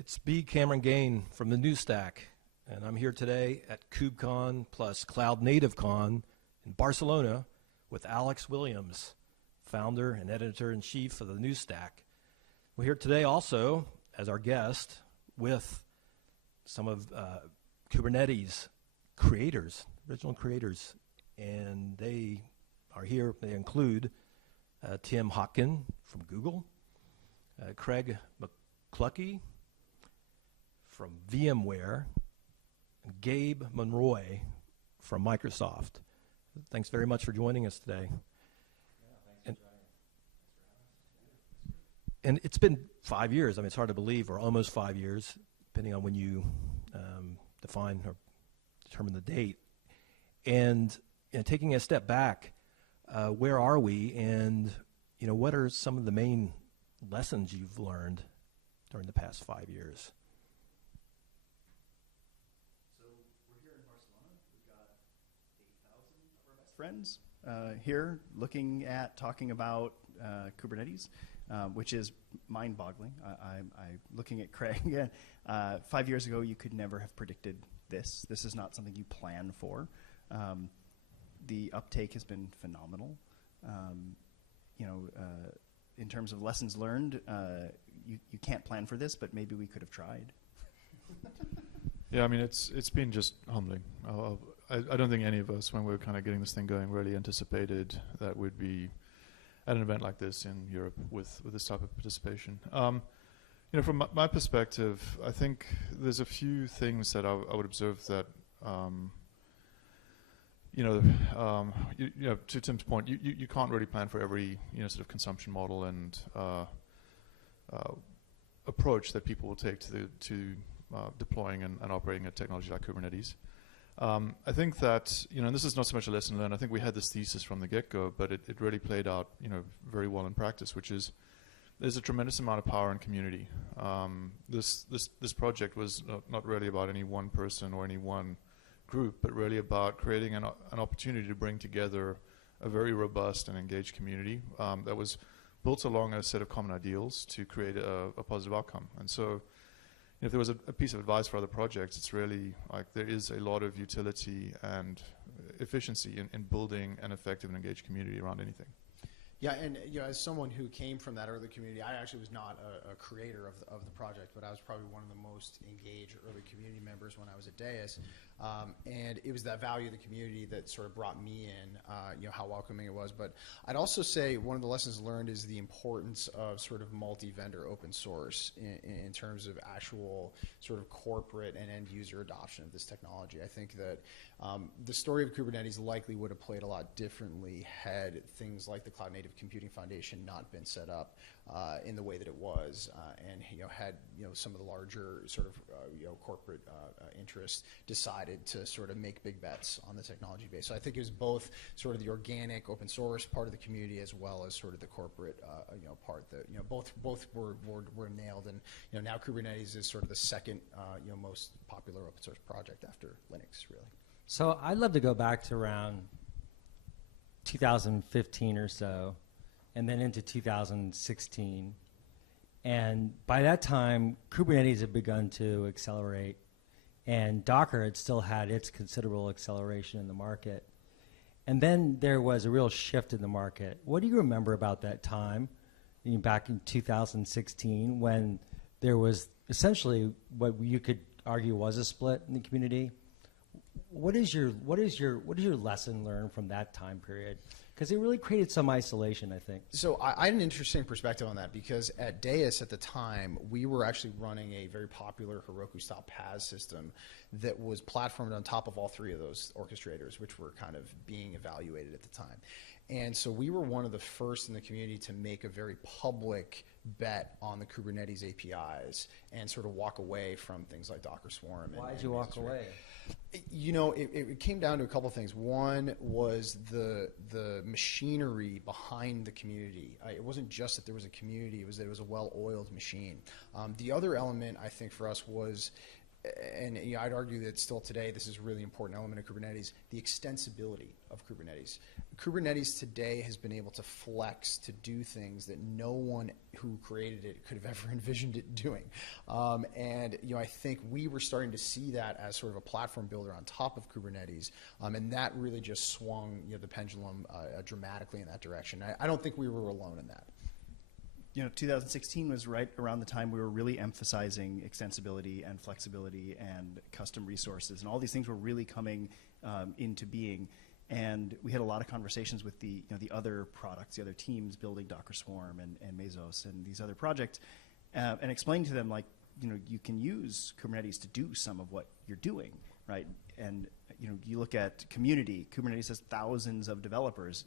It's B. Cameron Gain from the New Stack, and I'm here today at KubeCon+CloudNativeCon in Barcelona with Alex Williams, founder and editor-in-chief of the New Stack. We're here today also as our guest with some of Kubernetes creators, original creators, and they are here. They include Tim Hockin from Google, Craig McLuckie from VMware, and Gabe Monroy from Microsoft. Thanks very much for joining us today. And it's been 5 years. I mean, it's hard to believe, or almost 5 years, depending on when you define or determine the date. And taking a step back, where are we, and what are some of the main lessons you've learned during the past 5 years? So we're here in Barcelona. We've got 8,000 of our best friends here talking about Kubernetes. Which is mind-boggling. I'm looking at Craig again. 5 years ago, you could never have predicted this. This is not something you plan for. The uptake has been phenomenal. In terms of lessons learned, you can't plan for this, but maybe we could have tried. Yeah, I mean, it's been just humbling. I don't think any of us, when we were kind of getting this thing going, really anticipated that we'd be at an event like this in Europe with this type of participation. From my perspective, I think there's a few things that I would observe that, to Tim's point, you can't really plan for every sort of consumption model and approach that people will take to deploying and operating a technology like Kubernetes. I think that, and this is not so much a lesson learned. I think we had this thesis from the get-go, but it really played out, very well in practice, which is there's a tremendous amount of power in community. This project was not really about any one person or any one group, but really about creating an opportunity to bring together a very robust and engaged community that was built along a set of common ideals to create a positive outcome. And so, if there was a piece of advice for other projects, it's really like there is a lot of utility and efficiency in building an effective and engaged community around anything. Yeah, and as someone who came from that early community, I actually was not a creator of the project, but I was probably one of the most engaged early community members when I was at Deis. And it was that value of the community that sort of brought me in, how welcoming it was. But I'd also say one of the lessons learned is the importance of sort of multi-vendor open source in terms of actual sort of corporate and end user adoption of this technology. I think that the story of Kubernetes likely would have played a lot differently had things like the Cloud Native Computing Foundation not been set up in the way that it was, and had some of the larger sort of corporate interests decided to sort of make big bets on the technology base. So I think it was both sort of the organic open source part of the community as well as sort of the corporate part that both were nailed, and now Kubernetes is sort of the second most popular open source project after Linux, really. So I'd love to go back to around 2015 or so, and then into 2016. And by that time, Kubernetes had begun to accelerate, and Docker had still had its considerable acceleration in the market. And then there was a real shift in the market. What do you remember about that time, back in 2016, when there was essentially what you could argue was a split in the community? What is your lesson learned from that time period? Because it really created some isolation, I think. So I had an interesting perspective on that, because at Deis at the time, we were actually running a very popular Heroku-style PaaS system that was platformed on top of all three of those orchestrators, which were kind of being evaluated at the time. And so we were one of the first in the community to make a very public bet on the Kubernetes APIs and sort of walk away from things like Docker Swarm. Why did you walk away? It came down to a couple of things. One was the machinery behind the community. It wasn't just that there was a community, it was that it was a well-oiled machine. The other element, I think, for us was and I'd argue that still today this is a really important element of Kubernetes, the extensibility of Kubernetes. Kubernetes today has been able to flex to do things that no one who created it could have ever envisioned it doing. And I think we were starting to see that as sort of a platform builder on top of Kubernetes, and that really just swung the pendulum dramatically in that direction. I don't think we were alone in that. 2016 was right around the time we were really emphasizing extensibility and flexibility and custom resources, and all these things were really coming into being. And we had a lot of conversations with the other products, the other teams building Docker Swarm and Mesos and these other projects, and explaining to them, you can use Kubernetes to do some of what you're doing, right? And you look at community. Kubernetes has thousands of developers.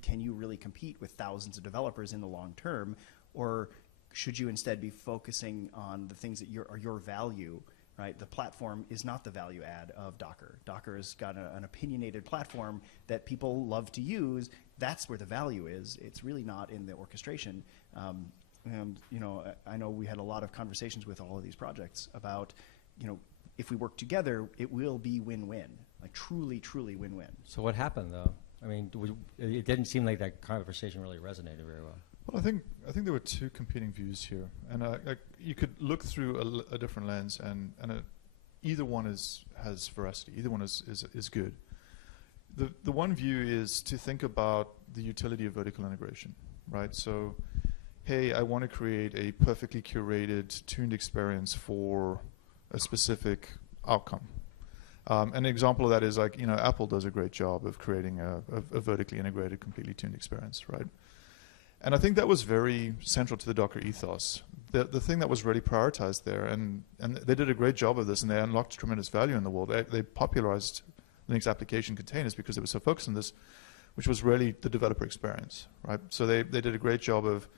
Can you really compete with thousands of developers in the long term, or should you instead be focusing on the things that are your value? Right? The platform is not the value add of Docker. Docker has got an opinionated platform that people love to use. That's where the value is. It's really not in the orchestration. And I know we had a lot of conversations with all of these projects about, if we work together, it will be win-win, truly, truly win-win. So what happened, though? I mean, it didn't seem like that conversation really resonated very well. Well, I think there were two competing views here, and you could look through a different lens, and either one has veracity. Either one is good. The one view is to think about the utility of vertical integration, right? So, hey, I want to create a perfectly curated, tuned experience for a specific outcome. An example of that is Apple does a great job of creating a vertically integrated, completely tuned experience, right? And I think that was very central to the Docker ethos. The thing that was really prioritized there, and they did a great job of this, and they unlocked tremendous value in the world. They popularized Linux application containers because they were so focused on this, which was really the developer experience, right? So they did a great job of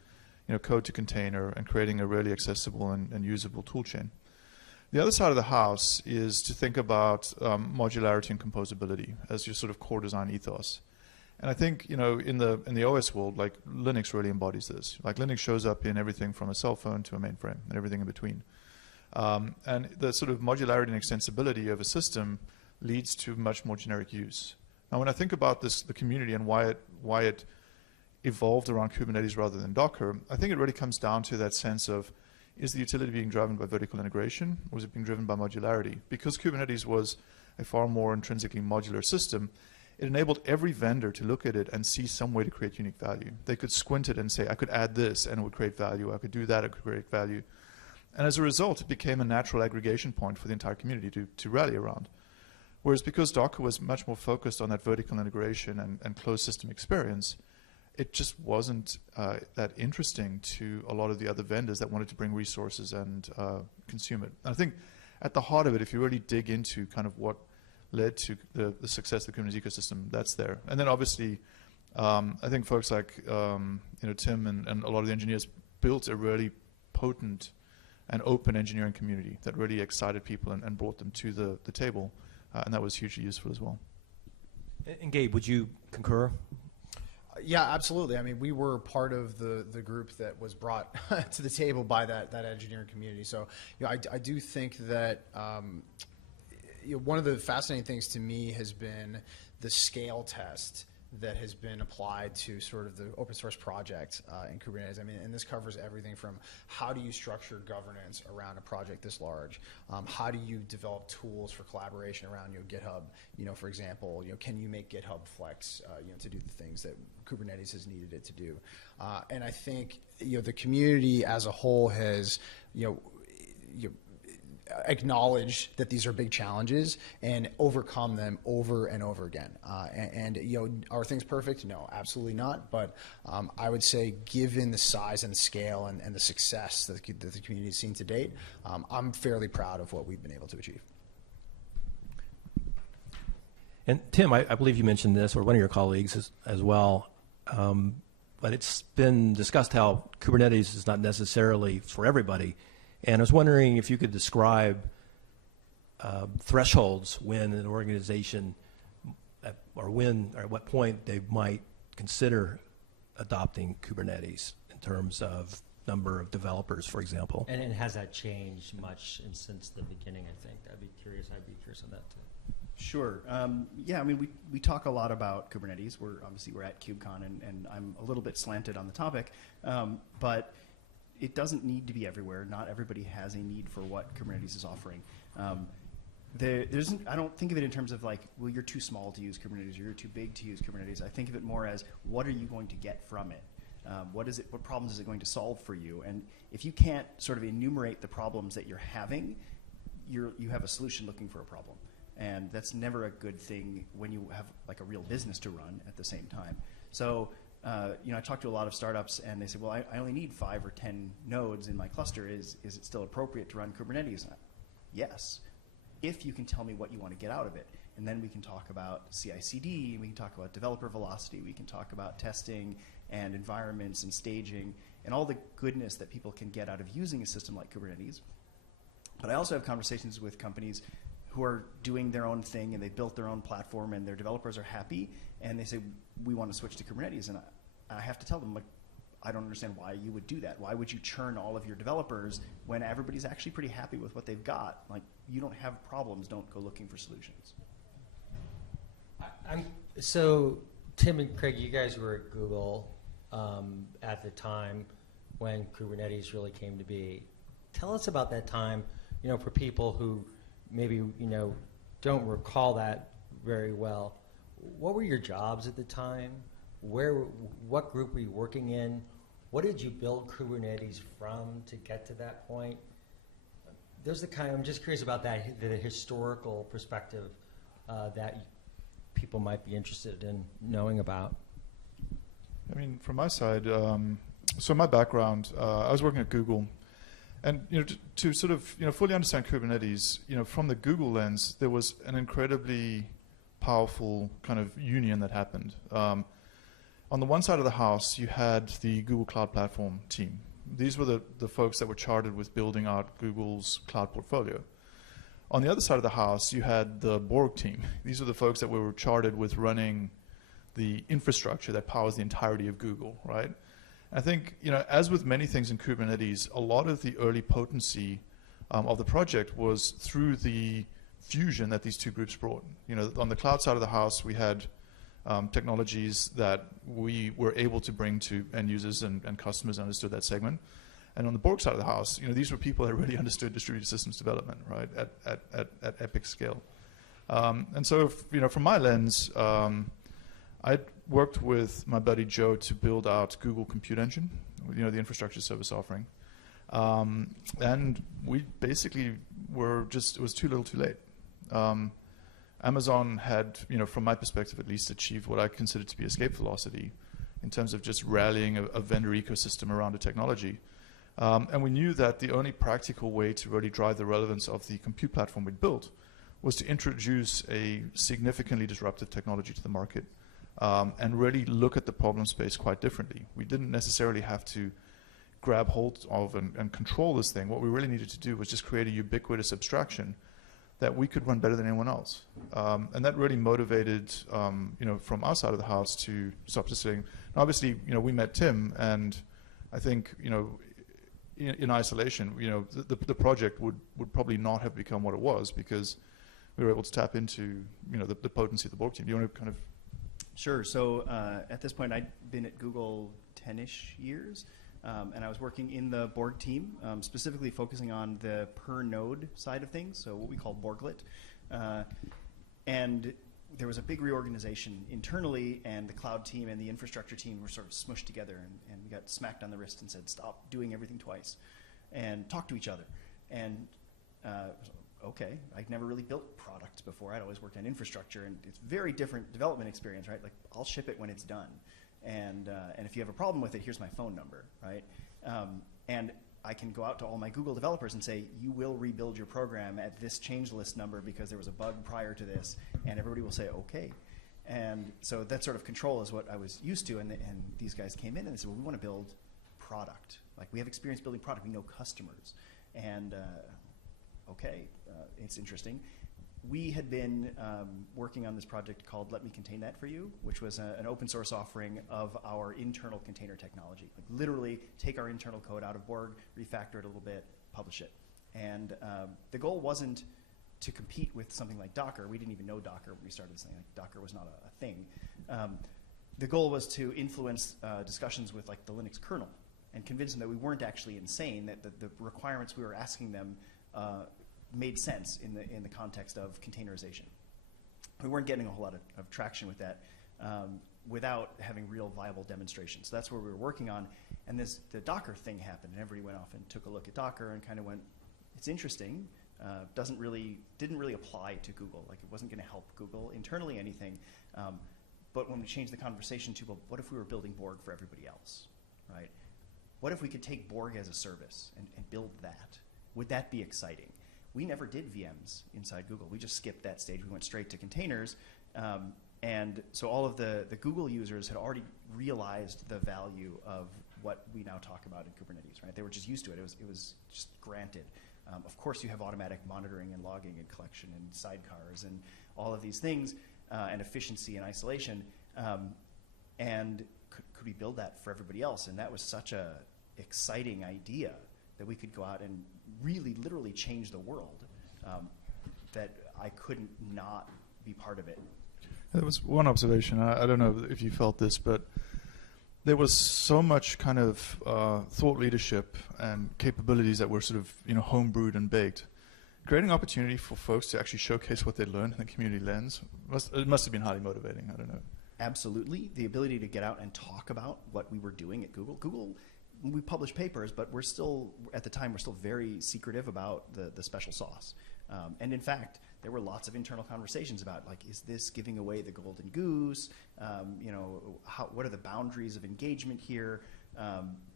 code to container and creating a really accessible and usable toolchain. The other side of the house is to think about modularity and composability as your sort of core design ethos. And I think, in the OS world, Linux really embodies this. Linux shows up in everything from a cell phone to a mainframe and everything in between. And the sort of modularity and extensibility of a system leads to much more generic use. Now, when I think about the community and why it evolved around Kubernetes rather than Docker, I think it really comes down to that sense of, is the utility being driven by vertical integration, or is it being driven by modularity? Because Kubernetes was a far more intrinsically modular system, it enabled every vendor to look at it and see some way to create unique value. They could squint it and say, I could add this and it would create value. I could do that, it could create value. And as a result, it became a natural aggregation point for the entire community to rally around. Whereas because Docker was much more focused on that vertical integration and closed system experience, it just wasn't that interesting to a lot of the other vendors that wanted to bring resources and consume it. And I think at the heart of it, if you really dig into kind of what led to the success of the Kubernetes ecosystem, that's there. And then obviously, I think folks like Tim and a lot of the engineers built a really potent and open engineering community that really excited people and brought them to the table, and that was hugely useful as well. And Gabe, would you concur? Yeah, absolutely. I mean, we were part of the group that was brought to the table by that engineering community. So, I do think that one of the fascinating things to me has been the scale test that has been applied to sort of the open source project in Kubernetes. I mean, and this covers everything from how do you structure governance around a project this large? How do you develop tools for collaboration around GitHub? For example, can you make GitHub flex to do the things that Kubernetes has needed it to do? And I think the community as a whole has acknowledge that these are big challenges and overcome them over and over again. Are things perfect? No, absolutely not. But I would say, given the size and the scale and the success that the community has seen to date, I'm fairly proud of what we've been able to achieve. And Tim, I believe you mentioned this, or one of your colleagues as well, but it's been discussed how Kubernetes is not necessarily for everybody. And I was wondering if you could describe thresholds when an organization, or at what point they might consider adopting Kubernetes in terms of number of developers, for example. And has that changed much since the beginning, I think? I'd be curious on that too. Sure. Yeah, I mean, we talk a lot about Kubernetes. We're at KubeCon, and I'm a little bit slanted on the topic, but it doesn't need to be everywhere. Not everybody has a need for what Kubernetes is offering. I don't think of it in terms of like, well, you're too small to use Kubernetes, or you're too big to use Kubernetes. I think of it more as, what are you going to get from it? What problems is it going to solve for you? And if you can't sort of enumerate the problems that you're having, you have a solution looking for a problem. And that's never a good thing when you have like a real business to run at the same time. So, I talk to a lot of startups, and they say, well, I only need 5 or 10 nodes in my cluster. Is it still appropriate to run Kubernetes? Yes, if you can tell me what you want to get out of it. And then we can talk about CI/CD, we can talk about developer velocity, we can talk about testing and environments and staging and all the goodness that people can get out of using a system like Kubernetes. But I also have conversations with companies who are doing their own thing, and they built their own platform, and their developers are happy, and they say, we want to switch to Kubernetes. And I have to tell them, like, I don't understand why you would do that. Why would you churn all of your developers when everybody's actually pretty happy with what they've got? Like, you don't have problems, don't go looking for solutions. So Tim and Craig, you guys were at Google at the time when Kubernetes really came to be. Tell us about that time, for people who maybe, don't recall that very well. What were your jobs at the time? What group were you working in? What did you build Kubernetes from to get to that point? I'm just curious about that, the historical perspective that people might be interested in knowing about. I mean, from my side, so my background, I was working at Google, and to sort of fully understand Kubernetes, from the Google lens, there was an incredibly powerful kind of union that happened. On the one side of the house, you had the Google Cloud Platform team. These were the folks that were chartered with building out Google's cloud portfolio. On the other side of the house, you had the Borg team. These are the folks that were chartered with running the infrastructure that powers the entirety of Google, right? I think, as with many things in Kubernetes, a lot of the early potency of the project was through the fusion that these two groups brought. On the cloud side of the house, we had technologies that we were able to bring to end users, and customers understood that segment. And on the Borg side of the house, these were people that really understood distributed systems development, right, at epic scale. And so, from my lens, I worked with my buddy Joe to build out Google Compute Engine, the infrastructure service offering. And we basically it was too little too late. Amazon had, from my perspective at least, achieved what I consider to be escape velocity in terms of just rallying a vendor ecosystem around a technology. And we knew that the only practical way to really drive the relevance of the compute platform we'd built was to introduce a significantly disruptive technology to the market and really look at the problem space quite differently. We didn't necessarily have to grab hold of and control this thing. What we really needed to do was just create a ubiquitous abstraction that we could run better than anyone else. And that really motivated, from our side of the house to start participating. And obviously, we met Tim, and I think, in isolation, the project would probably not have become what it was because we were able to tap into, the potency of the Borg team. Do you want to kind of? Sure. So at this point, I'd been at Google 10-ish years. And I was working in the Borg team, specifically focusing on the per node side of things, so what we call Borglet. And there was a big reorganization internally, and the cloud team and the infrastructure team were sort of smushed together, and we got smacked on the wrist and said, stop doing everything twice and talk to each other. And okay, I'd never really built products before. I'd always worked on infrastructure, and it's a very different development experience, right? Like, I'll ship it when it's done. And if you have a problem with it, here's my phone number, right? And I can go out to all my Google developers and say, you will rebuild your program at this change list number because there was a bug prior to this, and everybody will say, okay. And so that sort of control is what I was used to, and these guys came in and they said, well, we want to build product. Like, we have experience building product. We know customers. And okay, it's interesting. we had been working on this project called Let Me Contain That For You, which was an open source offering of our internal container technology. Like literally take our internal code out of Borg, refactor it a little bit, publish it. And the goal wasn't to compete with something like Docker. We didn't even know Docker when we started this thing. Like, Docker was not a thing. The goal was to influence discussions with like the Linux kernel and convince them that we weren't actually insane, that the requirements we were asking them made sense in the context of containerization. We weren't getting a whole lot of traction with that without having real viable demonstrations. So that's where we were working on. And the Docker thing happened, and everybody went off and took a look at Docker and kind of went, it's interesting. Didn't really apply to Google. Like, it wasn't going to help Google internally anything. But when we changed the conversation to, well, what if we were building Borg for everybody else, right? What if we could take Borg as a service and build that? Would that be exciting? We never did VMs inside Google. We just skipped that stage. We went straight to containers. And so all of the Google users had already realized the value of what we now talk about in Kubernetes, right? They were just used to it. It was just granted. Of course, you have automatic monitoring and logging and collection and sidecars and all of these things, and efficiency and isolation. And could we build that for everybody else? And that was such a exciting idea that we could go out and really, literally change the world, that I couldn't not be part of it. There was one observation. I don't know if you felt this, but there was so much kind of thought leadership and capabilities that were sort of homebrewed and baked, creating opportunity for folks to actually showcase what they learned in the community lens. It must have been highly motivating. I don't know. Absolutely. The ability to get out and talk about what we were doing at Google. Google, we publish papers, but we're still, at the time, we're still very secretive about the special sauce. And in fact, there were lots of internal conversations about, like, is this giving away the golden goose? What are the boundaries of engagement here?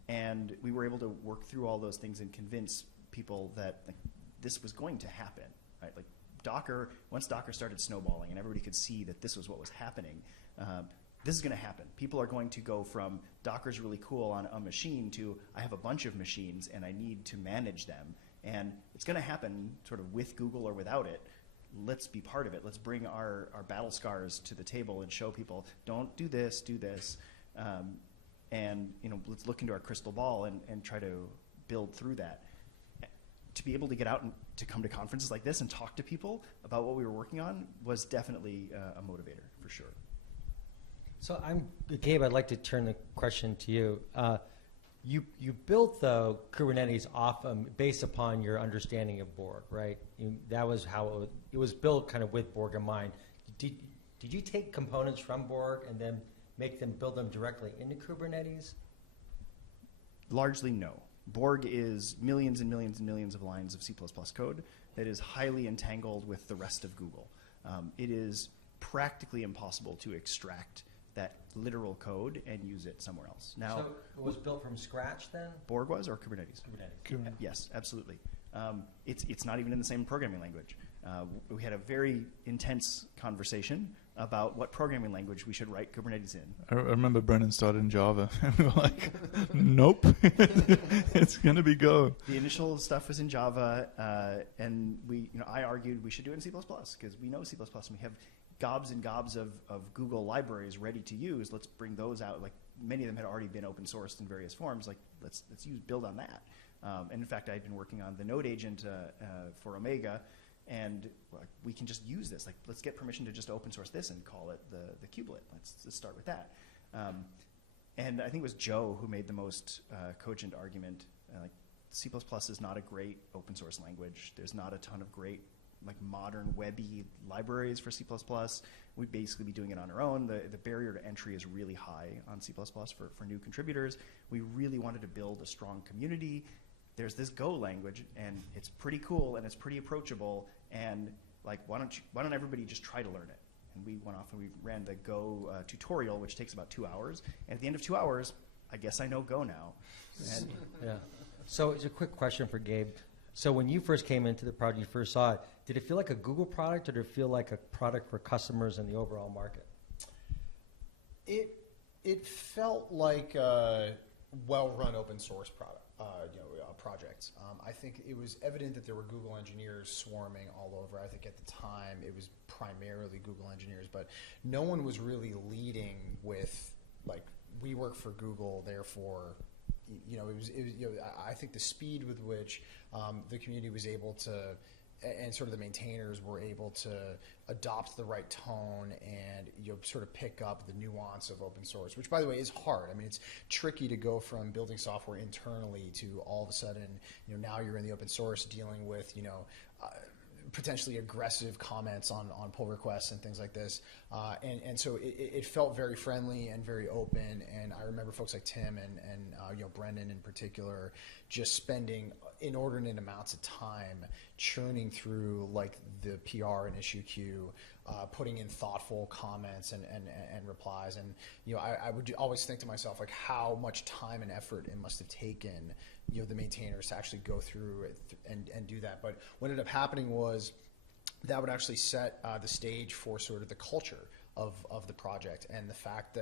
And we were able to work through all those things and convince people that, like, this was going to happen, right? Like, Docker, once Docker started snowballing and everybody could see that this was what was happening, this is going to happen. People are going to go from Docker's really cool on a machine to I have a bunch of machines and I need to manage them. And it's going to happen sort of with Google or without it. Let's be part of it. Let's bring our battle scars to the table and show people, don't do this, do this. And let's look into our crystal ball and try to build through that. To be able to get out and to come to conferences like this and talk to people about what we were working on was definitely a motivator, for sure. So Gabe, I'd like to turn the question to you. You built the Kubernetes based upon your understanding of Borg, right? That was how it was built, kind of with Borg in mind. Did you take components from Borg and then build them directly into Kubernetes? Largely, no. Borg is millions and millions and millions of lines of C++ code that is highly entangled with the rest of Google. It is practically impossible to extract that literal code and use it somewhere else. Now, so it was built from scratch then? Borg was, or Kubernetes? Kubernetes. Yes, absolutely. It's not even in the same programming language. We had a very intense conversation about what programming language we should write Kubernetes in. I remember Brennan started in Java. We were like, nope, it's going to be Go. The initial stuff was in Java, and I argued we should do it in C++ because we know C++ and we have gobs and gobs of Google libraries ready to use. Let's bring those out. Like, many of them had already been open sourced in various forms. Like, let's build on that. And in fact, I'd been working on the node agent for Omega, and we can just use this. Like, let's get permission to just open source this and call it the kubelet. Let's start with that. And I think it was Joe who made the most cogent argument. Like, C++ is not a great open source language. There's not a ton of great modern webby libraries for C++. We'd basically be doing it on our own. The barrier to entry is really high on C++ for new contributors. We really wanted to build a strong community. There's this Go language, and it's pretty cool, and it's pretty approachable, and why don't everybody just try to learn it? And we went off and we ran the Go tutorial, which takes about 2 hours. And at the end of 2 hours, I guess I know Go now. And yeah. So it's a quick question for Gabe. So when you first came into the project, you first saw it, did it feel like a Google product, or did it feel like a product for customers in the overall market? It felt like a well-run open source product. projects. I think it was evident that there were Google engineers swarming all over. I think at the time it was primarily Google engineers, but no one was really leading with like, we work for Google, therefore, I think the speed with which the community was able to, and sort of the maintainers were able to adopt the right tone and sort of pick up the nuance of open source, which by the way is hard. I mean, it's tricky to go from building software internally to all of a sudden, now you're in the open source dealing with, potentially aggressive comments on pull requests and things like this. And so it felt very friendly and very open. And I remember folks like Tim and Brendan in particular just spending inordinate amounts of time churning through like the PR and issue queue, putting in thoughtful comments and replies. And I would always think to myself, like, how much time and effort it must have taken the maintainers to actually go through it and do that. But what ended up happening was that would actually set the stage for sort of the culture of the project, and the fact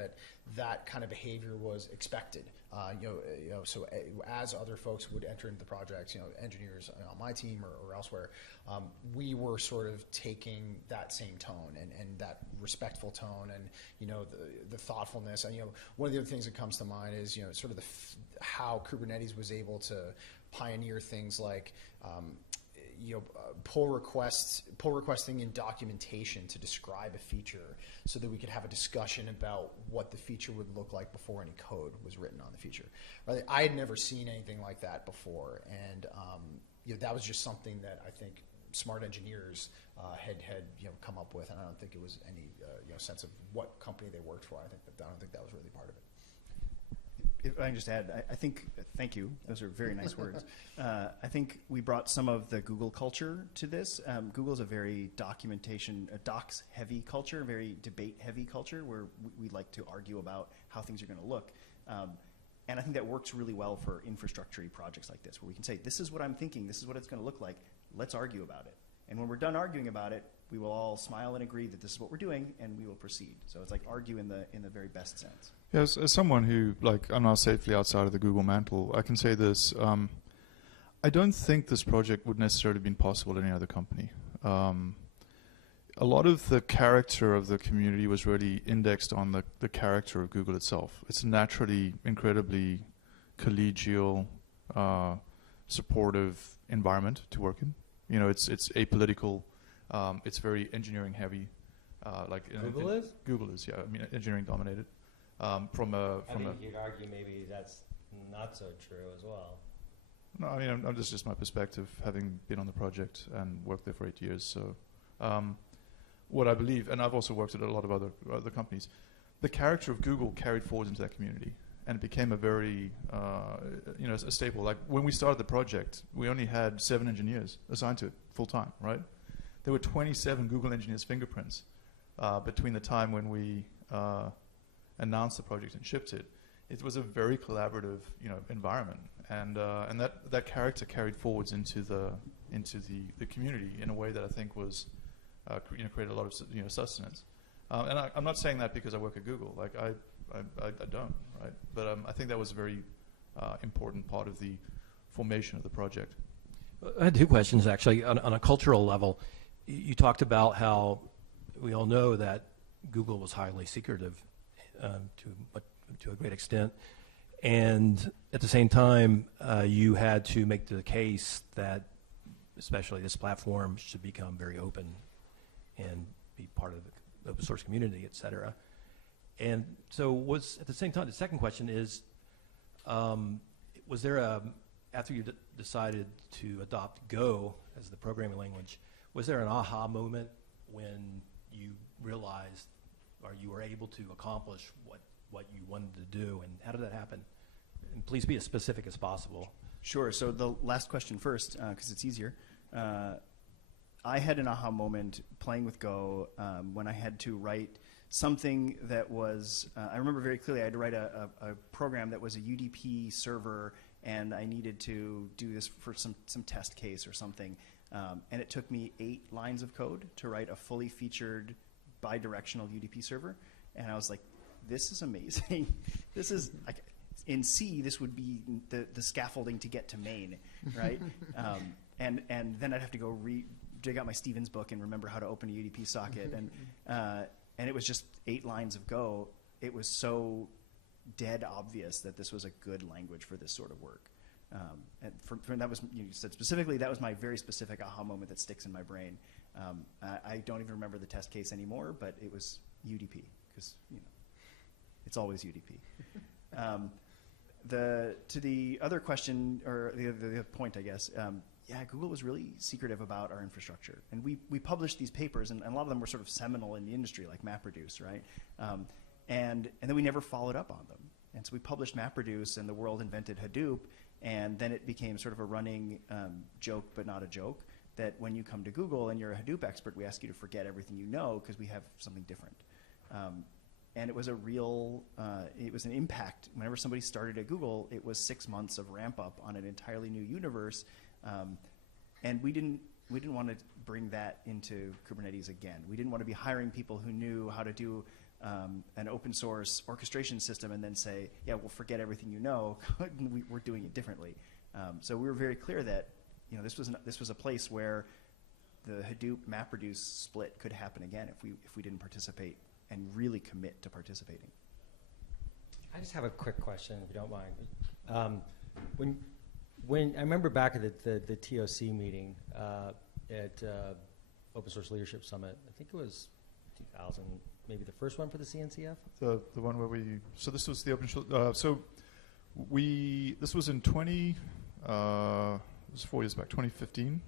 that kind of behavior was expected. So as other folks would enter into the project, engineers on my team or elsewhere, we were sort of taking that same tone and that respectful tone and the thoughtfulness. And one of the other things that comes to mind is sort of how Kubernetes was able to pioneer things like pull requesting in documentation to describe a feature, so that we could have a discussion about what the feature would look like before any code was written on the feature. Right? I had never seen anything like that before, and that was just something that I think smart engineers had come up with, and I don't think it was any sense of what company they worked for. I don't think that was really part of it. If I can just add, I think, thank you. Those are very nice words. I think we brought some of the Google culture to this. Google is a very docs-heavy culture, very debate-heavy culture, where we like to argue about how things are going to look. And I think that works really well for infrastructure-y projects like this, where we can say, this is what I'm thinking, this is what it's going to look like, let's argue about it. And when we're done arguing about it, we will all smile and agree that this is what we're doing, and we will proceed. So it's like argue in the very best sense. Yes, as someone who, I'm now safely outside of the Google mantle, I can say this. I don't think this project would necessarily have been possible at any other company. A lot of the character of the community was really indexed on the character of Google itself. It's naturally incredibly collegial, supportive environment to work in. It's apolitical. It's very engineering heavy. Google is? Google is, yeah. I mean, engineering dominated. I think you'd argue maybe that's not so true as well. No, I mean, I'm just my perspective, having been on the project and worked there for 8 years. So, what I believe, and I've also worked at a lot of other companies, the character of Google carried forward into that community, and it became a very, a staple. Like when we started the project, we only had 7 engineers assigned to it full time, right? There were 27 Google engineers' fingerprints between the time when we announced the project and shipped it. It was a very collaborative, environment, and that character carried forwards into the community in a way that I think was, created a lot of sustenance. And I'm not saying that because I work at Google. Like I don't, right? But I think that was a very important part of the formation of the project. I had 2 questions actually. On a cultural level, you talked about how we all know that Google was highly secretive to a great extent, and at the same time, you had to make the case that, especially this platform, should become very open and be part of the open source community, et cetera. And so, at the same time, the second question is, was there after you decided to adopt Go as the programming language, was there an aha moment when you realized, or you were able to accomplish what you wanted to do, and how did that happen? And please be as specific as possible. Sure. So the last question first, because it's easier. I had an aha moment playing with Go when I had to write something that was, I remember very clearly, I had to write a program that was a UDP server, and I needed to do this for some test case or something. And it took me 8 lines of code to write a fully featured bidirectional UDP server. And I was like, this is amazing. in C, this would be the scaffolding to get to main, right? And then I'd have to go dig out my Stevens book and remember how to open a UDP socket. And it was just 8 lines of Go. It was so dead obvious that this was a good language for this sort of work. And that was, you said specifically, that was my very specific aha moment that sticks in my brain. I don't even remember the test case anymore, but it was UDP, because it's always UDP. To the other question, or the point, I guess, Google was really secretive about our infrastructure. And we published these papers, and a lot of them were sort of seminal in the industry, like MapReduce, right? And then we never followed up on them. And so we published MapReduce, and the world invented Hadoop, and then it became sort of a running joke, but not a joke, that when you come to Google and you're a Hadoop expert, we ask you to forget everything you know because we have something different. And it was it was an impact. Whenever somebody started at Google, it was 6 months of ramp up on an entirely new universe. And we didn't want to bring that into Kubernetes again. We didn't want to be hiring people who knew how to do an open source orchestration system and then say, yeah, well, forget everything you know. We're doing it differently. So we were very clear that this was a place where the Hadoop MapReduce split could happen again if we didn't participate and really commit to participating. I just have a quick question, if you don't mind. When I remember back at the TOC meeting at Open Source Leadership Summit, I think it was 2000, maybe the first one for the CNCF. The one where so this was the open source. This was in 20. It was 4 years back, 2015.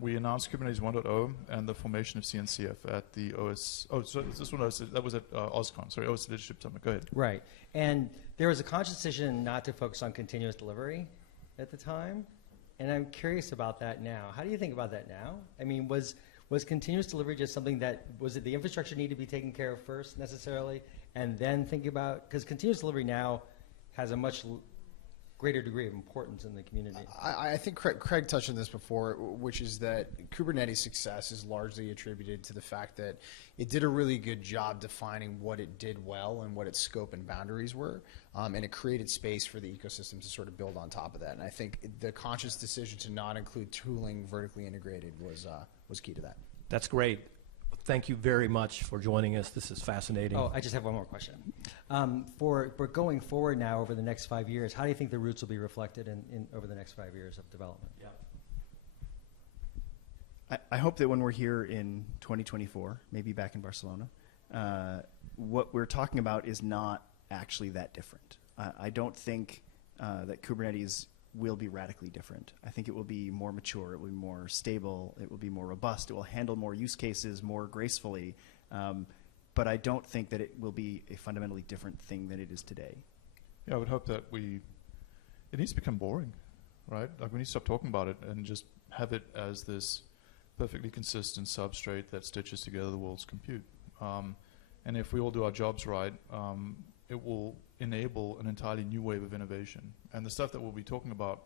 We announced Kubernetes 1.0 and the formation of CNCF at the OS. Oh, so this one that was at OSCON. Sorry, OS Leadership Summit. Go ahead. Right, and there was a conscious decision not to focus on continuous delivery at the time, and I'm curious about that now. How do you think about that now? I mean, was continuous delivery just something was it the infrastructure need to be taken care of first necessarily, and then think about, because continuous delivery now has a much greater degree of importance in the community. I think Craig touched on this before, which is that Kubernetes' success is largely attributed to the fact that it did a really good job defining what it did well and what its scope and boundaries were, and it created space for the ecosystem to sort of build on top of that. And I think the conscious decision to not include tooling vertically integrated was key to that. That's great. Thank you very much for joining us. This is fascinating. Oh, I just have one more question. For going forward now over the next 5 years, how do you think the roots will be reflected in over the next 5 years of development? Yeah. I hope that when we're here in 2024, maybe back in Barcelona, what we're talking about is not actually that different. I don't think that Kubernetes will be radically different. I think it will be more mature, it will be more stable, it will be more robust, it will handle more use cases more gracefully, but I don't think that it will be a fundamentally different thing than it is today. Yeah, I would hope that it needs to become boring, right? Like we need to stop talking about it and just have it as this perfectly consistent substrate that stitches together the world's compute. And if we all do our jobs right, it will enable an entirely new wave of innovation. And the stuff that we'll be talking about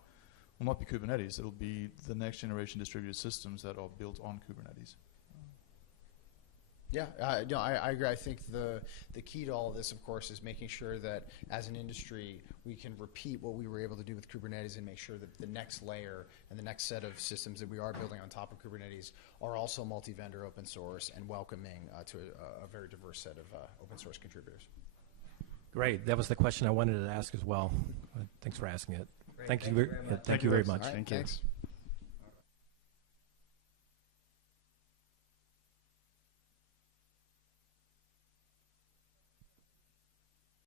will not be Kubernetes. It'll be the next generation distributed systems that are built on Kubernetes. Yeah, no, I agree. I think the key to all of this, of course, is making sure that as an industry, we can repeat what we were able to do with Kubernetes and make sure that the next layer and the next set of systems that we are building on top of Kubernetes are also multi-vendor open source and welcoming to a very diverse set of open source contributors. Great. That was the question I wanted to ask as well. Thanks for asking it. Great. Thank you very much. All right, Thank you. thanks.